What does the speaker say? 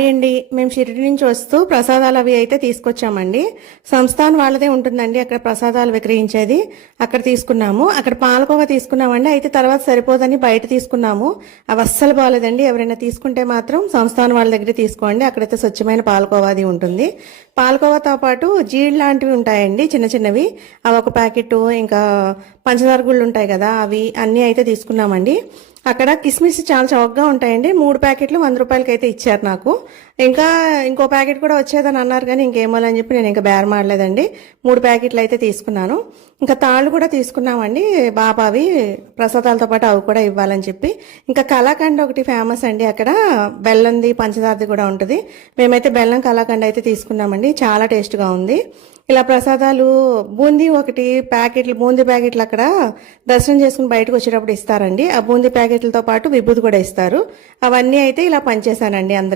Hi అండి. మేము షిరిడి నుంచి వస్తూ ప్రసాదాలు అవి అయితే తీసుకొచ్చామండి. సంస్థాన్ వాళ్ళదే ఉంటుందండి అక్కడ ప్రసాదాలు విక్రయించేది. అక్కడ తీసుకున్నాము. అక్కడ పాలకోవా తీసుకున్నామండి. అయితే తర్వాత సరిపోదని బయట తీసుకున్నాము. అవి అస్సలు బాగాలేదండి. ఎవరైనా తీసుకుంటే మాత్రం సంస్థాన్ వాళ్ళ దగ్గర తీసుకోండి. అక్కడైతే స్వచ్ఛమైన పాలకోవాది ఉంటుంది. పాలకోవాతో పాటు జీడి లాంటివి ఉంటాయండి, చిన్న చిన్నవి. అవి ఒక ప్యాకెట్, ఇంకా పంచదార గుళ్ళు ఉంటాయి కదా, అవి అన్నీ అయితే తీసుకున్నామండి. అక్కడ కిస్మిస్ చాలా చౌకగా ఉంటాయండి. 3 ప్యాకెట్లు 100 రూపాయలకి అయితే ఇచ్చారు నాకు. ఇంకా ఇంకో ప్యాకెట్ కూడా వచ్చేదని అన్నారు, కానీ ఇంకేమోలని చెప్పి నేను ఇంకా బేరం ఆడలేదండి. 3 ప్యాకెట్లు అయితే తీసుకున్నాను. ఇంకా తాళ్ళు కూడా తీసుకున్నామండి, బాబావి ప్రసాదాలతో పాటు అవి కూడా ఇవ్వాలని చెప్పి. ఇంకా కలాకండ్ ఒకటి ఫేమస్ అండి అక్కడ, బెల్లంది పంచదారది కూడా ఉంటుంది. మేమైతే బెల్లం కలాకండ్ అయితే తీసుకున్నామండి, చాలా టేస్ట్గా ఉంది. ఇలా ప్రసాదాలు బూందీ ఒకటి ప్యాకెట్లు, బూందీ ప్యాకెట్లు అక్కడ దర్శనం చేసుకుని బయటకు వచ్చేటప్పుడు ఇస్తారండి. ఆ బూందీ ప్యాకెట్లతో పాటు విభూది కూడా ఇస్తారు. అవన్నీ అయితే ఇలా పనిచేశానండి అందరికి.